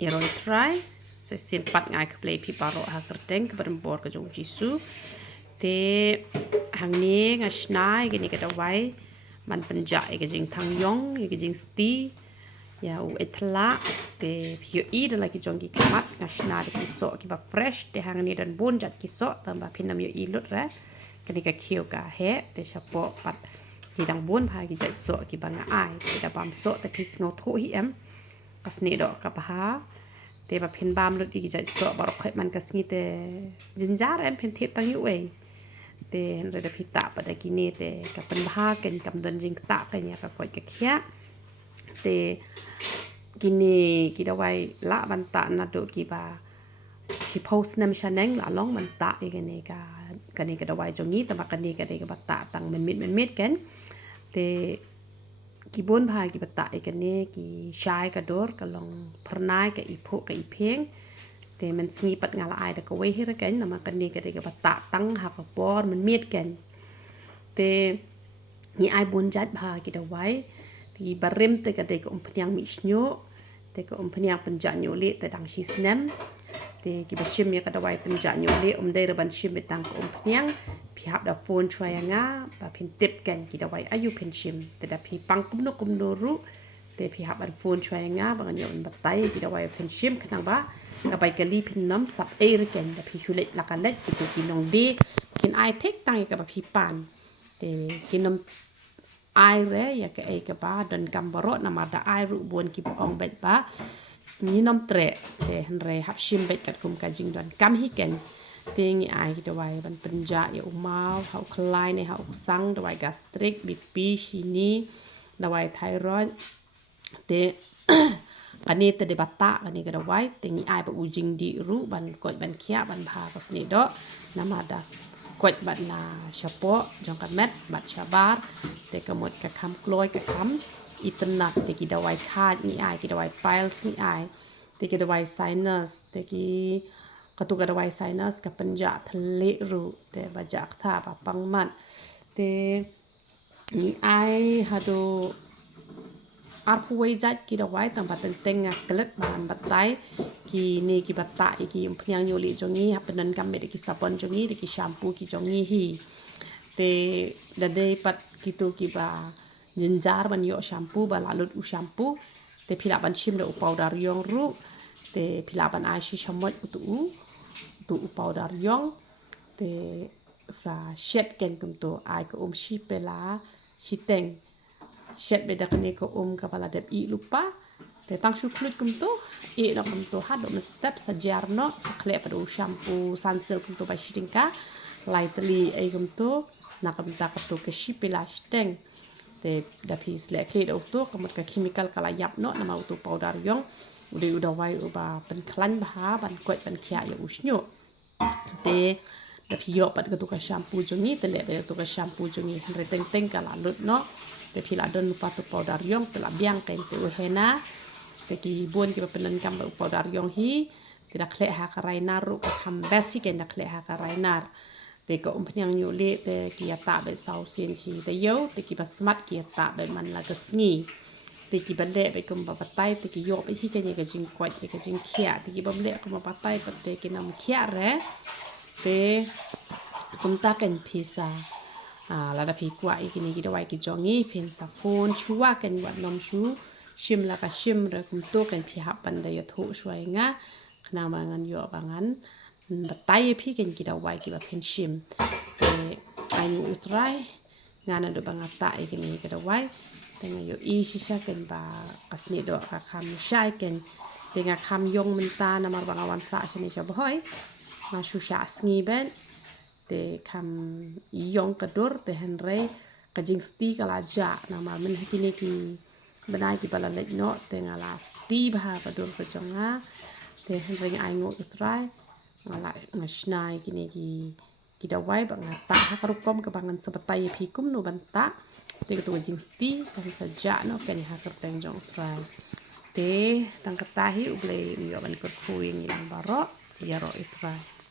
Iroi try se simpat ngai ke play pi paro ha kerteng ke berembor ke jong jisu te hang ni ngasnai gini ke dawai man penja ke jing thang yong ke jing sti ya u etla te pio I de lagi jong ki kamat ngasna de kiso ki ba fresh te hang ni dan bon jat kiso tambah pinam yo I lut re kini ka kiu ka he te chapo pat ki dang bon pha ki jat so ki banga ai te da bam so te pis ngo thu hi em pas ni do ka pa te ba phin bam lut ki jat so ba rok man ka sngi te jinjar em phin thip tang yu ei te re da phita pa da ki ni te ka pen bha ken kam dan jing ta ka nya ka koi ka khia te kini kita wai la banta na do ki ba si post nam shaneng la long banta igani ka wai jongi ta makani ka de ka bata tang men mit ken te ki bon bha ki bata igani ki shai ka dor ka long pernai ka ipo ka phieng te men sngi pat ngala ai da ka wei hira ken na makani ka de ka bata tang ha ka por men mit ken te ni ai bon jat bha ki da wai ti barim te ka de ka umpnyang mi snyo te ka umpnyang penjanyo le te dang shi snem te ki bashim ya ka da wai penjanyo le dai raban shim betang ka umpnyang pi hab da phone chwaya ba pin tip ken ki da wai ayu pin shim te da pi pang kum no ru te pi hab an phone chwaya ba nyo batai ki da wai pin shim khnang ba ka bai ka li pin nam sap e re ken da pi shulet la ka let ki tu ki nong de kin ai tek tang ka ba pi pan te kin nam ai re ya ke ai ke ba dan kambaro na ma da ai ru bon ki ong bet ba ni nom tre te henre hap shim bet kat kum ka jing dan kam hi ken te ngi ai ki wai ban penja ya umau hau klai ne hau sang da wai gastric bp shini da wai thyroid te kani te de bata kani ka da wai te ngi ai ba ujing di ru ban koi ban khia ban bha ka sni do na ma da quét bạn là chapo trong cái mét bạn chabar để cái một cái khăm cloi cái khăm internet để cái đầu card ni ai cái đầu files ni ai để cái đầu sinus để cái tu cái đầu sinus cái penja thale ru để baca tha ba pangman để ni ai hado arpuai jat ki dawai tampa tenteng kelet bahan batai ki ni ki bata ki umphnyang nyoli jongi hapenan kam ki sabon jongi ki shampoo ki jongi hi te dade pat kitu ki ba jinjar ban yo shampoo ba lalut u shampoo te phila ban shim de u powder yong ru te phila ban ai shi shamot tu u powder yong te sa shet ken kum to ai ko shi pela hiteng shet beda kene ko kepala dep I lupa te tang shu klut kum to I na kum to ha do step sajarno sakle pada shampoo sunsilk kum to ba shitingka lightly ai kum to na kum ta to ke shipila steng te da pis le kle do to kamut ka chemical kala yap no na mau to powder yong udah wai uba pen klan ba ban kwet ban khia ya usnyo te da pio pat ka to ka shampoo jongi te le to ka shampoo jongi re teng kala lut no te pila don lupa tu powder yong te la biang ken te uhena te ki bon ki penan kam powder yong hi te da khle ha ka rainar ru ka kham besi ken da khle ha ka rainar te ko umpnyang nyu le te ki ata be sau sin chi te yo te ki basmat ki ata be man la ka sngi te ki bale be kum ba patai te ki yo be hi ken ka jing kwat ka jing khia te ki bamle ko ma patai pa te ki nam khia re te kum ta ken pisa la da pi kwa ikini ki dawai ki jongi phin sa phone chua ken wat nom shu shim la ka shim re kum to ken phi hap pan da ya thu shwai nga khna ma ngan yo bangan batai phi ken ki dawai ki ba phin shim te ayu utrai ngana do bangata ikini ki dawai tenga yo I shisha ken ba kasni do ka kham shai ken tenga kham yong menta na mar bangawan sa shini shaboy ma shu sha sngi ben te kam iong kador te henre kajing sti kala ja na ma men hakini ki benai ki bala lek no te ngala sti ba kador ka jonga te henre ai ngo utrai ngala ngasnai kini ki dawai ba ngata ha karukom ka bangan sebatai pi kum no banta te to jing sti ka sa ja no ken ha ka teng jong utrai te tang katahi uble yo ban ko khuing ilang baro ya ro utrai